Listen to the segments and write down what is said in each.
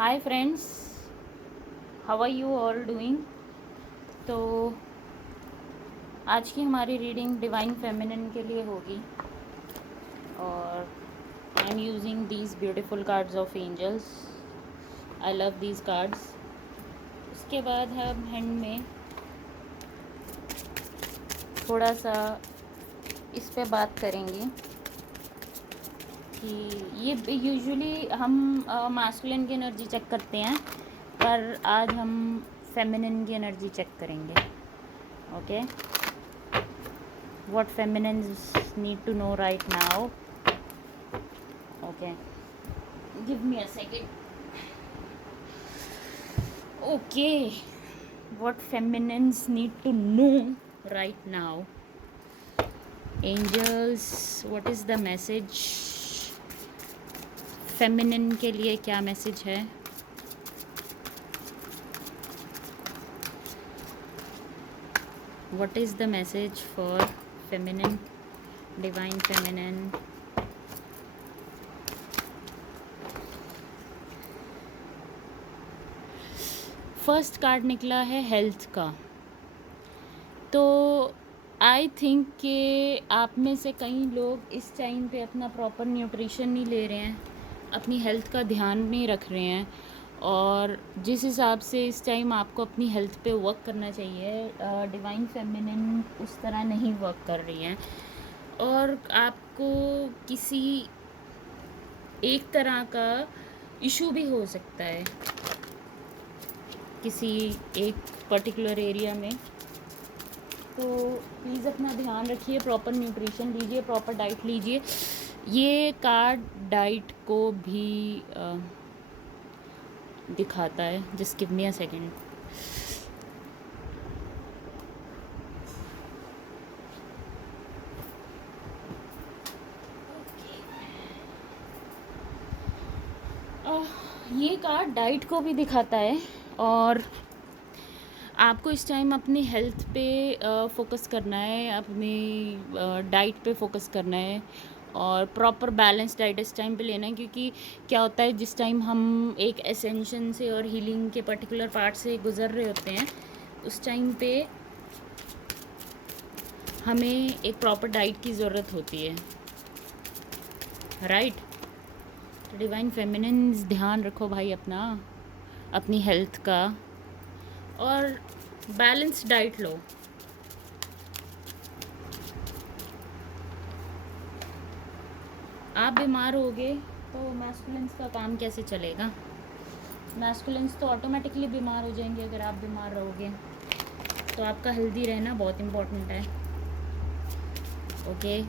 Hi friends, how are you all doing. तो आज की हमारी रीडिंग डिवाइन फेमिनिन के लिए होगी और I am using these beautiful cards of angels. I love these cards. उसके बाद हम हैंड में थोड़ा सा इस पे बात करेंगे कि ये यूजुअली हम मास्कुलिन की एनर्जी चेक करते हैं, पर आज हम फेमिनिन की एनर्जी चेक करेंगे। Okay, what feminines need to know right now. Okay, give me a second. Okay, what feminines need to know right now. Angels, what is the message? Feminine के लिए क्या मैसेज है? What is the message for feminine, divine feminine? First card निकला है health का। तो आई think कि आप में से कई लोग इस टाइम पे अपना प्रॉपर न्यूट्रिशन नहीं ले रहे हैं, अपनी हेल्थ का ध्यान नहीं रख रहे हैं, और जिस हिसाब से इस टाइम आपको अपनी हेल्थ पे वर्क करना चाहिए, डिवाइन फेमिनिन उस तरह नहीं वर्क कर रही हैं, और आपको किसी एक तरह का इशू भी हो सकता है किसी एक पर्टिकुलर एरिया में। तो प्लीज़ अपना ध्यान रखिए, प्रॉपर न्यूट्रिशन लीजिए, प्रॉपर डाइट लीजिए। ये कार्ड डाइट को भी दिखाता है। Just give me a second. ये कार्ड डाइट को भी दिखाता है, और आपको इस टाइम अपनी हेल्थ पे फोकस करना है, अपनी डाइट पे फोकस करना है, और प्रॉपर बैलेंस डाइट इस टाइम पे लेना है। क्योंकि क्या होता है, जिस टाइम हम एक एसेंशन से और हीलिंग के पर्टिकुलर पार्ट से गुजर रहे होते हैं, उस टाइम पे हमें एक प्रॉपर डाइट की ज़रूरत होती है, राइट। तो डिवाइन फेमिनिन ध्यान रखो भाई अपनी हेल्थ का, और बैलेंस डाइट लो। आप बीमार होगे तो मैस्कुलिन्स का काम कैसे चलेगा? मैस्कुलिन्स तो ऑटोमेटिकली बीमार हो जाएंगे अगर आप बीमार रहोगे। तो आपका हेल्दी रहना बहुत इम्पोर्टेंट है। Okay,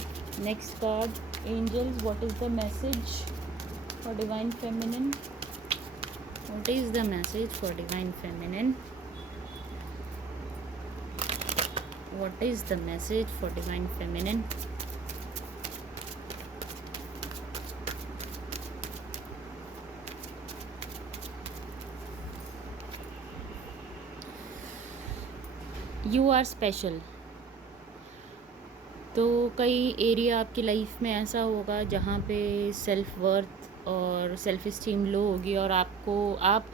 next card angels, what is the message for divine feminine? What is the message for divine feminine? What is the message for divine feminine? You are special. तो कई एरिया आपकी life में ऐसा होगा जहाँ पे self worth और self esteem लो होगी, और आप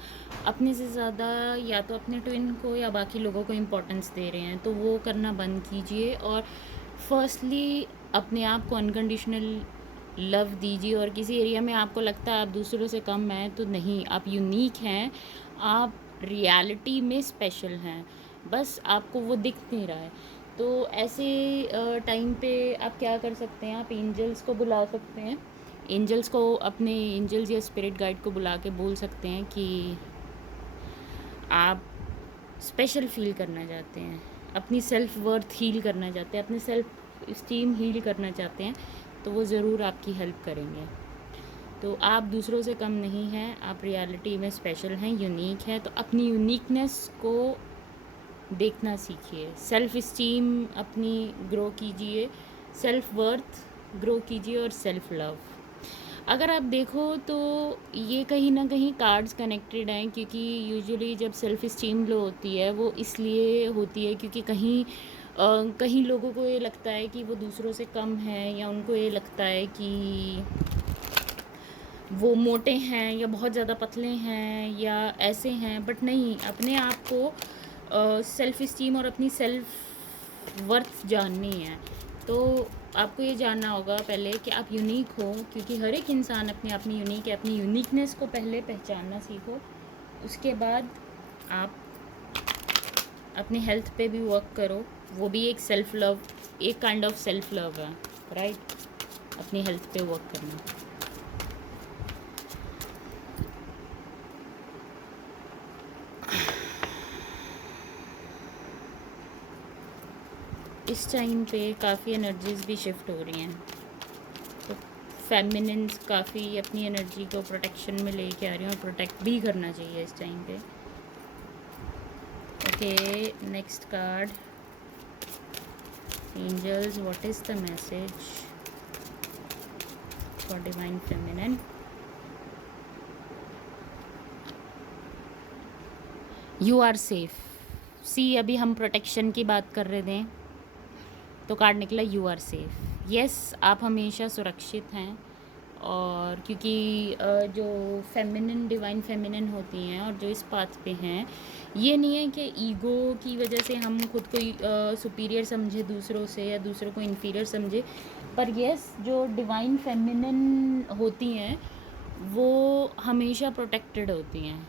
अपने से ज़्यादा या तो अपने ट्विन को या बाकी लोगों को इम्पोर्टेंस दे रहे हैं। तो वो करना बंद कीजिए, और फर्स्टली अपने आप को अनकंडीशनल लव दीजिए। और किसी एरिया में आपको लगता है आप दूसरों से कम हैं, तो नहीं, आप यूनिक हैं, आप रियलिटी में स्पेशल हैं, बस आपको वो दिख नहीं रहा है। तो ऐसे टाइम पे आप क्या कर सकते हैं, आप एंजल्स को बुला सकते हैं। एंजल्स को, अपने एंजल्स या स्पिरिट गाइड को बुला के बोल सकते हैं कि आप स्पेशल फील करना चाहते हैं, अपनी सेल्फ वर्थ हील करना चाहते हैं, अपनी सेल्फ स्टीम हील करना चाहते हैं, तो वो ज़रूर आपकी हेल्प करेंगे। तो आप दूसरों से कम नहीं हैं, आप रियलिटी में स्पेशल हैं, यूनिक हैं। तो अपनी यूनिकनेस को देखना सीखिए, सेल्फ इस्टीम अपनी ग्रो कीजिए, सेल्फ वर्थ ग्रो कीजिए, और सेल्फ लव। अगर आप देखो तो ये कहीं ना कहीं कार्ड्स कनेक्टेड हैं, क्योंकि यूजुअली जब सेल्फ इस्टीम लो होती है वो इसलिए होती है क्योंकि कहीं लोगों को ये लगता है कि वो दूसरों से कम है, या उनको ये लगता है कि वो मोटे हैं या बहुत ज़्यादा पतले हैं या ऐसे हैं, बट नहीं, अपने आप को सेल्फ़ इस्टीम और अपनी सेल्फ़ वर्थ जाननी है। तो आपको ये जानना होगा पहले कि आप यूनिक हो, क्योंकि हर एक इंसान अपने आप में यूनिक है। अपनी यूनिकनेस को पहले पहचानना सीखो, उसके बाद आप अपनी हेल्थ पे भी वर्क करो। वो भी एक सेल्फ़ लव, एक काइंड ऑफ सेल्फ़ लव है, राइट? अपनी हेल्थ पे वर्क करना। इस टाइम पे काफ़ी एनर्जीज़ भी शिफ्ट हो रही हैं, तो फेमिनिन्स काफ़ी अपनी एनर्जी को प्रोटेक्शन में लेके आ रही हैं, और प्रोटेक्ट भी करना चाहिए इस टाइम पे। Okay, next card, angels, what is the message for divine feminine? You are safe. See, अभी हम प्रोटेक्शन की बात कर रहे थे, तो कार्ड निकला यू आर सेफ। यस, आप हमेशा सुरक्षित हैं। और क्योंकि जो फेमिनिन, डिवाइन फेमिनिन होती हैं और जो इस पाथ पे हैं, ये नहीं है कि ईगो की वजह से हम खुद को सुपीरियर समझे दूसरों से, या दूसरों को इन्फीरियर समझे। पर यस, जो डिवाइन फेमिनिन होती हैं वो हमेशा प्रोटेक्टेड होती हैं।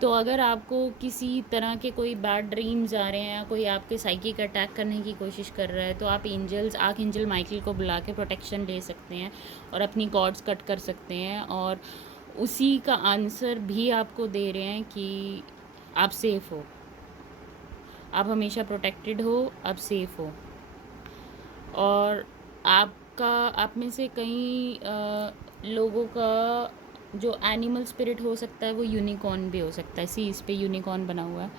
तो अगर आपको किसी तरह के कोई बैड ड्रीम्स आ रहे हैं, या कोई आपके साइकिक अटैक करने की कोशिश कर रहा है, तो आप एंजल्स, आर्क एंजल माइकल को बुला के प्रोटेक्शन ले सकते हैं और अपनी कॉर्ड्स कट कर सकते हैं, और उसी का आंसर भी आपको दे रहे हैं कि आप सेफ़ हो, आप हमेशा प्रोटेक्टेड हो, आप सेफ़ हो। और आपका, आप में से कई लोगों का जो एनिमल स्पिरिट हो सकता है वो यूनिकॉर्न भी हो सकता है। सी, इस पे यूनिकॉर्न बना हुआ है,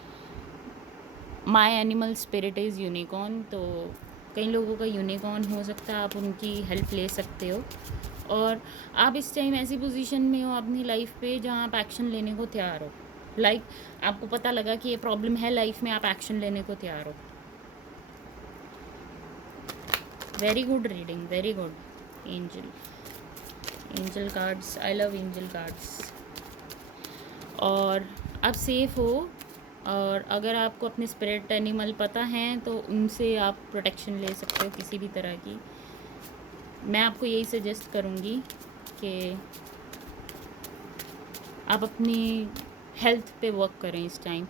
माई एनिमल स्पिरिट इज़ यूनिकॉर्न। तो कई लोगों का यूनिकॉर्न हो सकता है, आप उनकी हेल्प ले सकते हो। और आप इस टाइम ऐसी पोजीशन में हो अपनी लाइफ पे जहाँ आप एक्शन लेने को तैयार हो। लाइक आपको पता लगा कि ये प्रॉब्लम है लाइफ में, आप एक्शन लेने को तैयार हो। Very good reading, very good. Angel cards, I love angel cards. और आप सेफ़ हो, और अगर आपको अपने स्पिरिट एनिमल पता हैं तो उनसे आप प्रोटेक्शन ले सकते हो किसी भी तरह की। मैं आपको यही सजेस्ट करूँगी कि आप अपनी हेल्थ पे वर्क करें इस टाइम,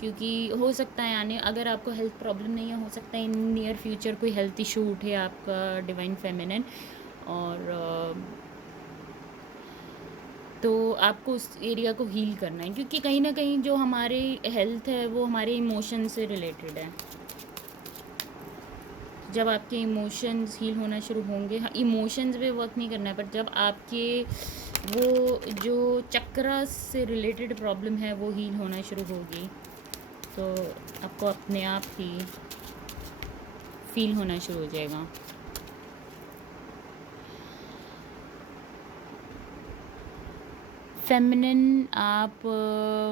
क्योंकि हो सकता है आने, अगर आपको हेल्थ प्रॉब्लम नहीं है, हो सकता है इन नियर फ्यूचर कोई हेल्थ इशू उठे आपका डिवाइन फेमिनिन, और तो आपको उस एरिया को हील करना है, क्योंकि कहीं ना कहीं जो हमारे हेल्थ है वो हमारे इमोशन से रिलेटेड है। जब आपके इमोशंस हील होना शुरू होंगे, हाँ, इमोशंस पे वर्क नहीं करना है, पर जब आपके वो जो चक्र से रिलेटेड प्रॉब्लम है वो हील होना शुरू होगी, तो आपको अपने आप ही फील होना शुरू हो जाएगा। फेमिनिन, आप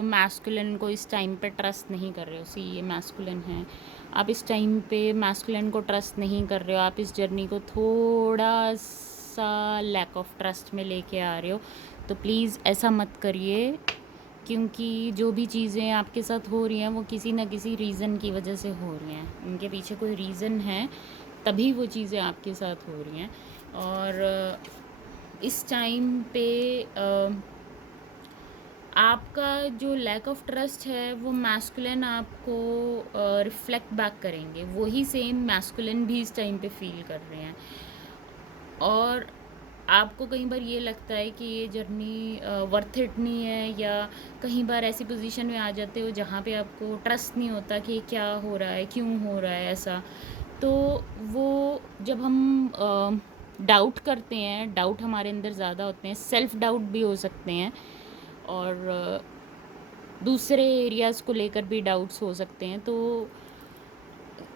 मैस्कुलिन को इस टाइम पे ट्रस्ट नहीं कर रहे हो। सी, ये मैस्कुलिन है, आप इस टाइम पे मैस्कुलिन को ट्रस्ट नहीं कर रहे हो। आप इस जर्नी को थोड़ा सा लैक ऑफ ट्रस्ट में लेके आ रहे हो, तो प्लीज़ ऐसा मत करिए, क्योंकि जो भी चीज़ें आपके साथ हो रही हैं वो किसी न किसी रीज़न की वजह से हो रही हैं। उनके पीछे कोई रीज़न है, तभी वो चीज़ें आपके साथ हो रही हैं। और इस टाइम पे आपका जो लैक ऑफ ट्रस्ट है वो मैस्कुलिन आपको रिफ्लेक्ट बैक करेंगे, वही सेम मैस्कुलिन भी इस टाइम पे फील कर रहे हैं। और आपको कई बार ये लगता है कि ये जर्नी वर्थ इट नहीं है, या कई बार ऐसी पोजीशन में आ जाते हो जहाँ पे आपको ट्रस्ट नहीं होता कि क्या हो रहा है, क्यों हो रहा है ऐसा। तो वो जब हम डाउट करते हैं, डाउट हमारे अंदर ज़्यादा होते हैं, सेल्फ़ डाउट भी हो सकते हैं, और दूसरे एरियाज़ को लेकर भी डाउट्स हो सकते हैं। तो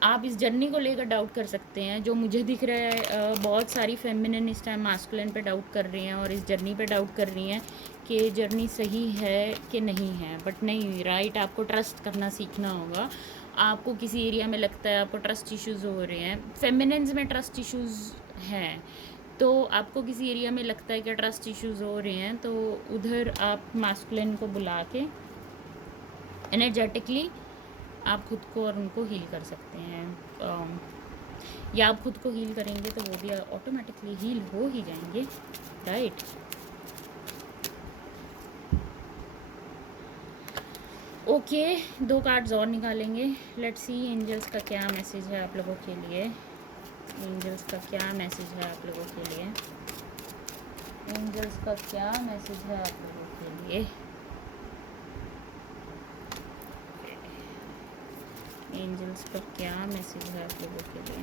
आप इस जर्नी को लेकर डाउट कर सकते हैं। जो मुझे दिख रहा है, बहुत सारी फेमिनिन इस टाइम मास्कुलिन पे डाउट कर रही हैं, और इस जर्नी पे डाउट कर रही हैं कि जर्नी सही है कि नहीं है। बट नहीं, राइट, आपको ट्रस्ट करना सीखना होगा। आपको किसी एरिया में लगता है आपको ट्रस्ट इश्यूज़ हो रहे हैं, फेमिनिन्स में ट्रस्ट इश्यूज़ हैं, तो आपको किसी एरिया में लगता है कि ट्रस्ट इश्यूज हो रहे हैं, तो उधर आप मास्कुलिन को बुला के एनर्जेटिकली आप खुद को और उनको हील कर सकते हैं। या आप खुद को हील करेंगे तो वो भी ऑटोमेटिकली हील हो ही जाएंगे, राइट। ओके, 2 कार्ड्स और निकालेंगे। लेट्स सी एंजल्स का क्या मैसेज है आप लोगों के लिए। एंजल्स का क्या मैसेज है आप लोगों के लिए। एंजल्स का क्या मैसेज है आप लोगों के लिए। एंजल्स का क्या मैसेज है आप लोगों के लिए।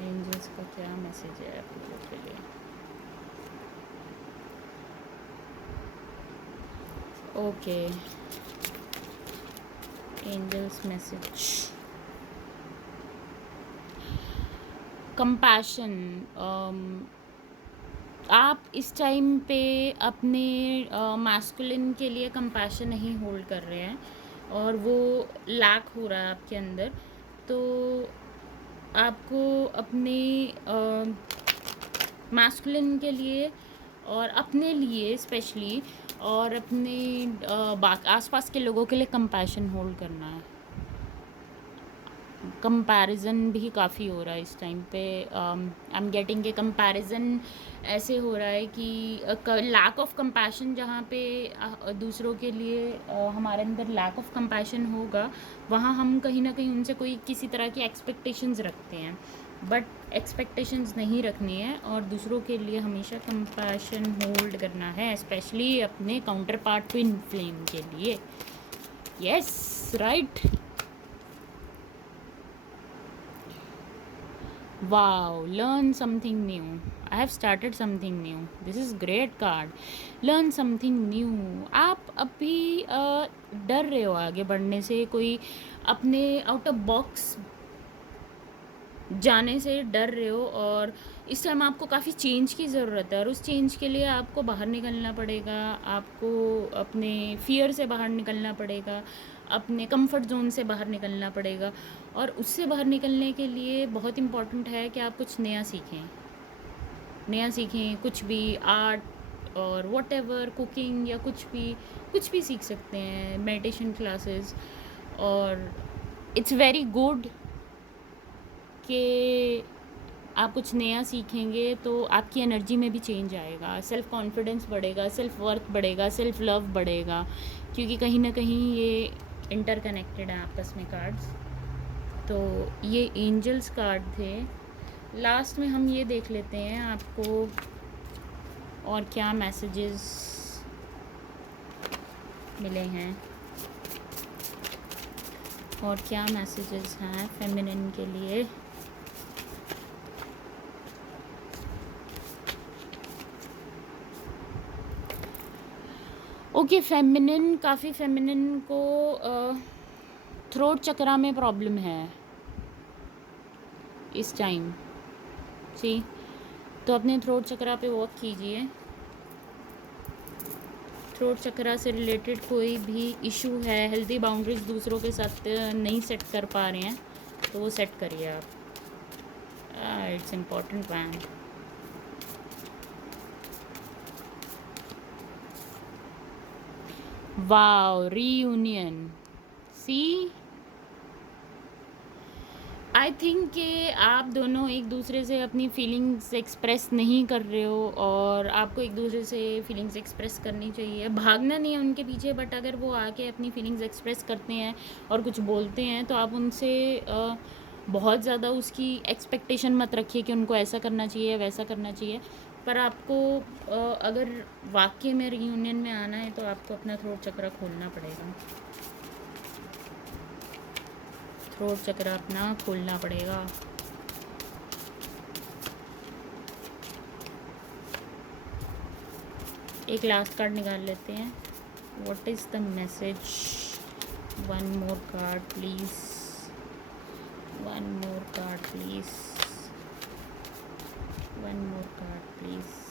एंजल्स का क्या मैसेज है आप लोगों के लिए। Okay, angels message. कंपैशन। आप इस टाइम पे अपने मास्कुलिन के लिए कंपैशन नहीं होल्ड कर रहे हैं और वो लैक हो रहा है आपके अंदर। तो आपको अपने मास्कुलिन के लिए और अपने लिए स्पेशली और अपने आसपास के लोगों के लिए कंपैशन होल्ड करना है। कंपैरिजन भी काफ़ी हो रहा है इस टाइम पे। आई एम गेटिंग के कंपैरिजन ऐसे हो रहा है कि लैक ऑफ कंपैशन, जहाँ पे दूसरों के लिए हमारे अंदर लैक ऑफ कंपैशन होगा, वहाँ हम कहीं ना कहीं उनसे कोई किसी तरह की एक्सपेक्टेशंस रखते हैं। बट एक्सपेक्टेशंस नहीं रखनी है और दूसरों के लिए हमेशा कंपैशन होल्ड करना है, स्पेशली अपने काउंटर पार्ट ट्विन फ्लेम के लिए। Yes, right. Wow, learn something new. I have started something new. This is great card. Learn something new. आप अभी डर रहे हो आगे बढ़ने से, कोई अपने आउट ऑफ बॉक्स जाने से डर रहे हो और इस टाइम आपको काफ़ी चेंज की ज़रूरत है और उस चेंज के लिए आपको बाहर निकलना पड़ेगा। आपको अपने फियर से बाहर निकलना पड़ेगा, अपने कंफर्ट जोन से बाहर निकलना पड़ेगा। और उससे बाहर निकलने के लिए बहुत इम्पॉर्टेंट है कि आप कुछ नया सीखें। कुछ भी आर्ट और वॉट एवर, कुकिंग या कुछ भी सीख सकते हैं, मेडिटेशन क्लासेस। और इट्स वेरी गुड कि आप कुछ नया सीखेंगे तो आपकी एनर्जी में भी चेंज आएगा, सेल्फ कॉन्फिडेंस बढ़ेगा, सेल्फ वर्थ बढ़ेगा, सेल्फ लव बढ़ेगा, क्योंकि कहीं ना कहीं ये इंटरकनेक्टेड है आपस में कार्ड्स। तो ये एंजल्स कार्ड थे। लास्ट में हम ये देख लेते हैं आपको और क्या मैसेजेस मिले हैं और क्या मैसेजेस हैं फेमिनिन के लिए। ओके, फेमिनिन, काफ़ी फेमिनिन को थ्रोट चक्रा में प्रॉब्लम है इस टाइम। सी, तो अपने थ्रोट चक्रा पे वर्क कीजिए। थ्रोट चक्रा से रिलेटेड कोई भी इशू है, हेल्दी बाउंड्रीज दूसरों के साथ नहीं सेट कर पा रहे हैं, तो वो सेट करिए आप। It's important man. Wow, reunion. See, I think कि आप दोनों एक दूसरे से अपनी फीलिंग्स एक्सप्रेस नहीं कर रहे हो और आपको एक दूसरे से फीलिंग्स एक्सप्रेस करनी चाहिए। भागना नहीं है उनके पीछे, बट अगर वो आके अपनी फीलिंग्स एक्सप्रेस करते हैं और कुछ बोलते हैं तो आप उनसे बहुत ज़्यादा उसकी एक्सपेक्टेशन मत रखिए कि उनको ऐसा करना चाहिए, वैसा करना चाहिए। पर आपको अगर वाकई में रीयूनियन में आना है तो आपको अपना थ्रोट चक्र खोलना पड़ेगा। थ्रोट चक्र अपना खोलना पड़ेगा। एक लास्ट कार्ड निकाल लेते हैं। What is the message? One more card please, one more card please, one more card please.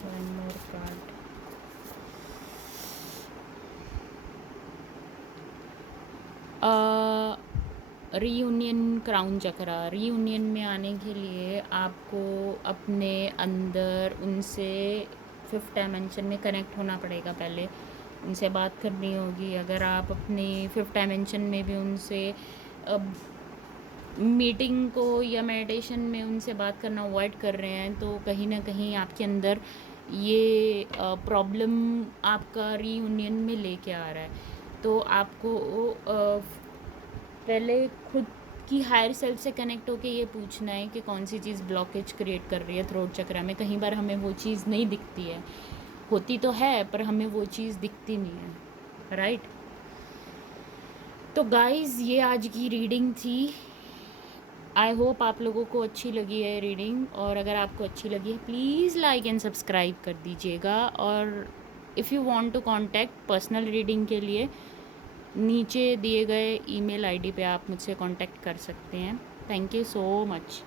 one more card। Reunion crown chakra, reunion में आने के लिए आपको अपने अंदर उनसे फिफ्थ डायमेंशन में कनेक्ट होना पड़ेगा। पहले उनसे बात करनी होगी। अगर आप अपनी फिफ्थ डायमेंशन में भी उनसे मीटिंग को या मेडिटेशन में उनसे बात करना अवॉइड कर रहे हैं, तो कहीं ना कहीं आपके अंदर ये प्रॉब्लम आपका रीयूनियन में लेके आ रहा है। तो आपको पहले खुद की हायर सेल्फ से कनेक्ट होके ये पूछना है कि कौन सी चीज़ ब्लॉकेज क्रिएट कर रही है थ्रोट चक्रा में। कहीं बार हमें वो चीज़ नहीं दिखती है, होती तो है पर हमें वो चीज़ दिखती नहीं है, राइट। तो गाइज़ ये आज की रीडिंग थी। आई होप आप लोगों को अच्छी लगी है रीडिंग, और अगर आपको अच्छी लगी है प्लीज़ लाइक एंड सब्सक्राइब कर दीजिएगा। और if you want to contact personal reading के लिए नीचे दिए गए ईमेल आईडी पे आप मुझसे कांटेक्ट कर सकते हैं। Thank you so much.